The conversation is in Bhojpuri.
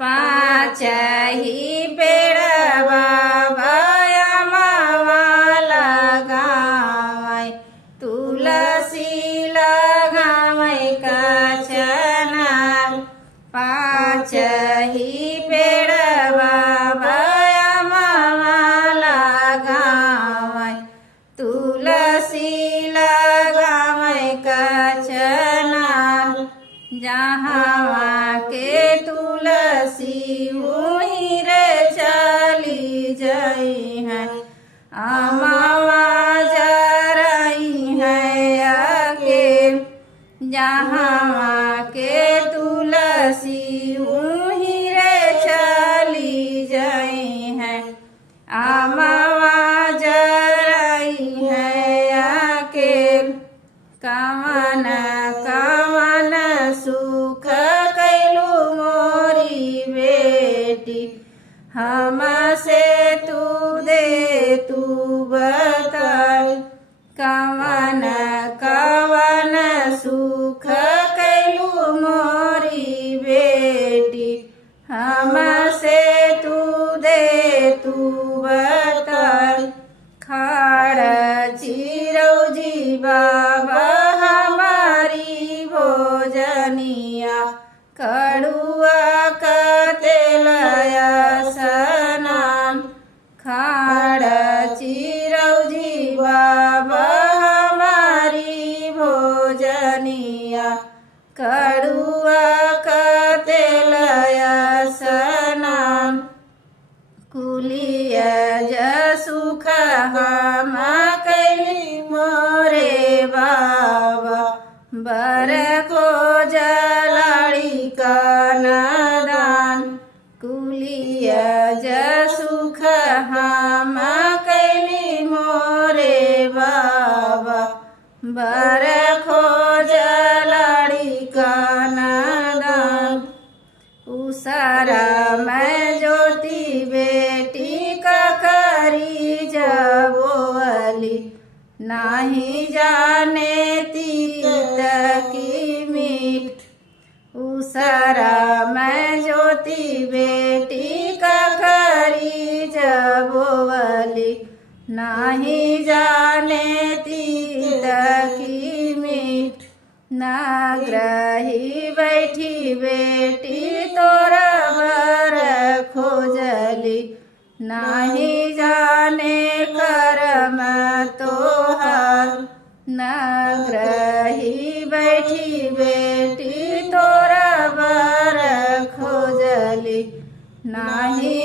पाचही पेड़वा भया मावाला गावै तुलसी लगावै कचना पाचही पेड़वा भया मावाला गावै तुलसी लगावै कचना जहाँ के तुलसी वहीं रे चली जई है अमावा जरई है आगे जहाँ के तुलसी वहीं रे चली जई है अमावा जरई है आगे कवन कवन सुख कैलू मोरी बेटी हमसे तू दे तू बताई कवन कवन सुख कैलू मोरी बेटी हमसे तू दे तू बताई खाड़ चिरौजी बाबा हमारी भोजनिया कड़ुआ कतेलया सनाम खाड़ चिरौजी बाबा हमारी भोजनिया कड़ुआ कतेलया सनाम कुलिया जसुख हम कैली मोरे बाबा बर को जलाड़ी कनदान कुलिया जसुख हम कैली मोरे बाबा बर को जलाड़ी कनदान उसरा मैं ज्योति बेटी का करी जबोली नाही जाने तीत की मीठ उसरा मैं ज्योति बेटी का करी जबोली नाही जाने तीत की मीठ नाग्रही बैठी बेटी तोरा बर खोजली नाही जाने करम तोहार नाग्रही बैठी बेटी तोरा बर खोजली नाही